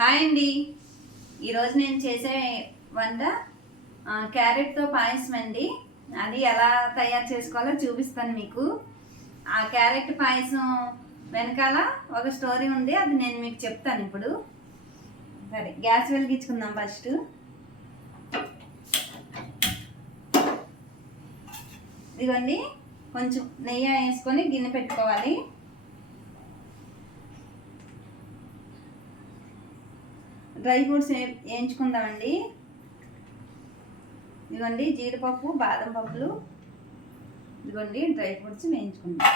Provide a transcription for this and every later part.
Hi అండి. ఈరోజు నేను చేసే వంట క్యారెట్తో పాయసం అండి. అది ఎలా తయారు చేసుకోవాలో చూపిస్తాను మీకు. ఆ క్యారెట్ పాయసం వెనకాల ఒక స్టోరీ ఉంది అది నేను మీకు చెప్తాను ఇప్పుడు. సరే గ్యాస్ వెలిగించుకుందాం ఫస్ట్. ఇదిగోండి కొంచెం నెయ్యి వేసుకొని గిన్నె పెట్టుకోవాలి. డ్రై ఫ్రూట్స్ వే- వేయించుకుందామండి. ఇదిగోండి జీడిపప్పు బాదం పప్పులు. ఇదిగోండి డ్రై ఫ్రూట్స్ వేయించుకుందాం.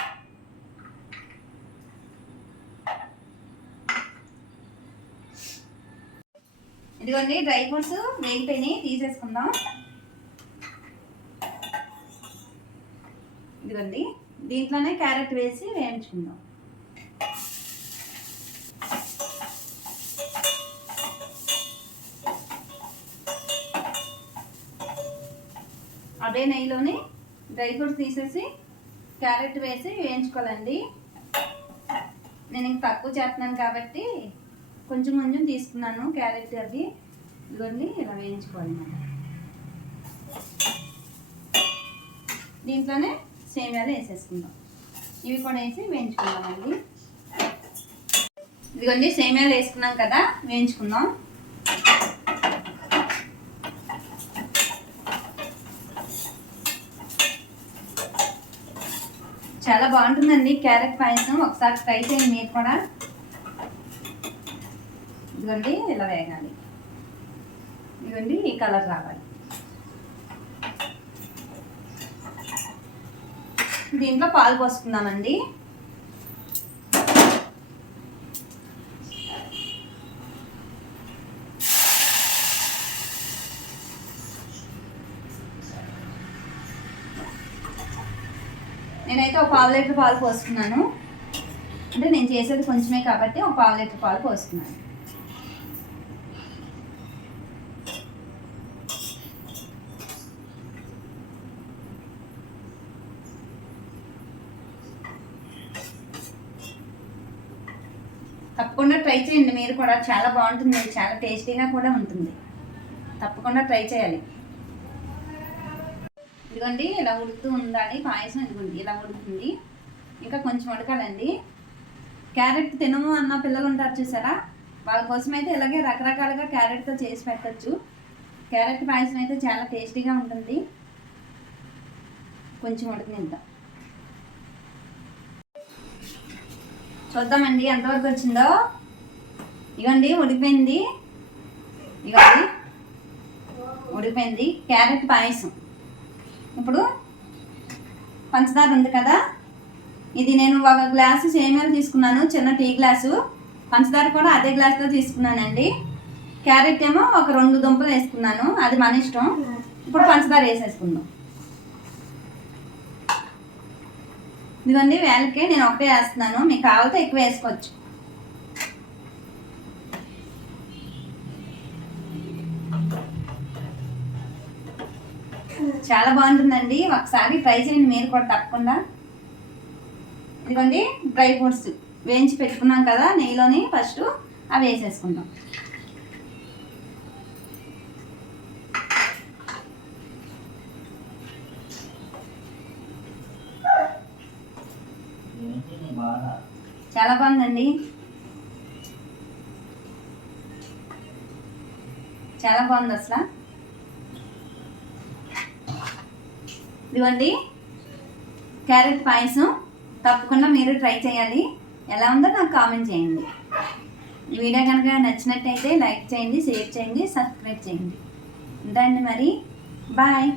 ఇదిగోండి డ్రై ఫ్రూట్స్ వేగిపోయినాయి తీసేసుకుందాం. ఇదిగోండి దీంట్లోనే క్యారెట్ వేసి వేయించుకుందాం. అదే నెయ్యిలోని డ్రై ఫ్రూట్స్ తీసేసి క్యారెట్ వేసి వేయించుకోవాలండి. నేను ఇంక తక్కువ చేస్తున్నాను కాబట్టి కొంచెం కొంచెం తీసుకున్నాను క్యారెట్ అది ఇదిగోండి ఇలా వేయించుకోవాలి దీంట్లోనే సేమియాలు వేసేసుకుందాం. ఇవి కూడా వేసి వేయించుకుందామండి. ఇదిగోండి సేమియాలు వేసుకున్నాం కదా వేయించుకుందాం. చాలా బాగుంటుందండి క్యారెట్ పాయసం. ఒకసారి ట్రై చేయండి మీరు కూడా. ఇదిగోండి ఇలా వేగాలి ఇదిగోండి ఈ కలర్ రావాలి. దీంట్లో పాలు పోసుకుందామండి. నేనైతే ఒక పావు లీటర్ పాలు పోసుకున్నాను. అంటే నేను చేసేది కొంచెమే కాబట్టి ఒక పావు లీటర్ పాలు పోసుకున్నాను. తప్పకుండా ట్రై చేయండి. మీరు కూడా చాలా బాగుంటుంది. చాలా టేస్టీగా కూడా ఉంటుంది. తప్పకుండా ట్రై చేయాలి. ఇదిగోండి ఇలా ఉడుకుతూ ఉండాలి పాయసం ఇదిగోండి ఇలా ఉడుకుతుంది. ఇంకా కొంచెం ఉడకాలండి. క్యారెట్ తినము అన్న పిల్లలు ఉంటారు చూసారా? వాళ్ళ కోసం అయితే ఇలాగే రకరకాలుగా క్యారెట్తో చేసి పెట్టచ్చు. క్యారెట్ పాయసం అయితే చాలా టేస్టీగా ఉంటుంది. కొంచెం ఉడకనిద్దాం చూద్దామండి ఎంతవరకు వచ్చిందో. ఇగోండి ఉడికిపోయింది. ఇగోండి ఉడికిపోయింది. క్యారెట్ పాయసం. ఇప్పుడు పంచదార ఉంది కదా. ఇది నేను ఒక గ్లాసు సేమియాలు తీసుకున్నాను చిన్న టీ గ్లాసు. పంచదార కూడా అదే గ్లాస్తో తీసుకున్నానండి. క్యారెట్ ఏమో ఒక రెండు దుంపలు వేసుకున్నాను అది మన ఇష్టం. ఇప్పుడు పంచదార వేసేసుకుందాం. ఇదిగోండి వేలకే నేను ఒకటే వేస్తున్నాను. మీకు కావాలితే ఎక్కువ వేసుకోవచ్చు. చాలా బాగుంటుందండి. ఒకసారి ట్రై చేయండి మీరు కూడా తప్పకుండా. ఇదిగోండి డ్రై ఫ్రూట్స్ వేయించి పెట్టుకున్నాం కదా నెయ్యిలోని ఫస్ట్ అవి వేసేసుకుంటాం చాలా బాగుందండి. చాలా బాగుంది అసలు. ఇదిగోండి. క్యారెట్ పాయసం తప్పకుండా మీరు ట్రై చేయాలి. ఎలా ఉందో నాకు కామెంట్ చేయండి. ఈ వీడియో కనుక నచ్చినట్టయితే లైక్ చేయండి షేర్ చేయండి సబ్స్క్రైబ్ చేయండి. ఉంటాయండి మరి. బాయ్.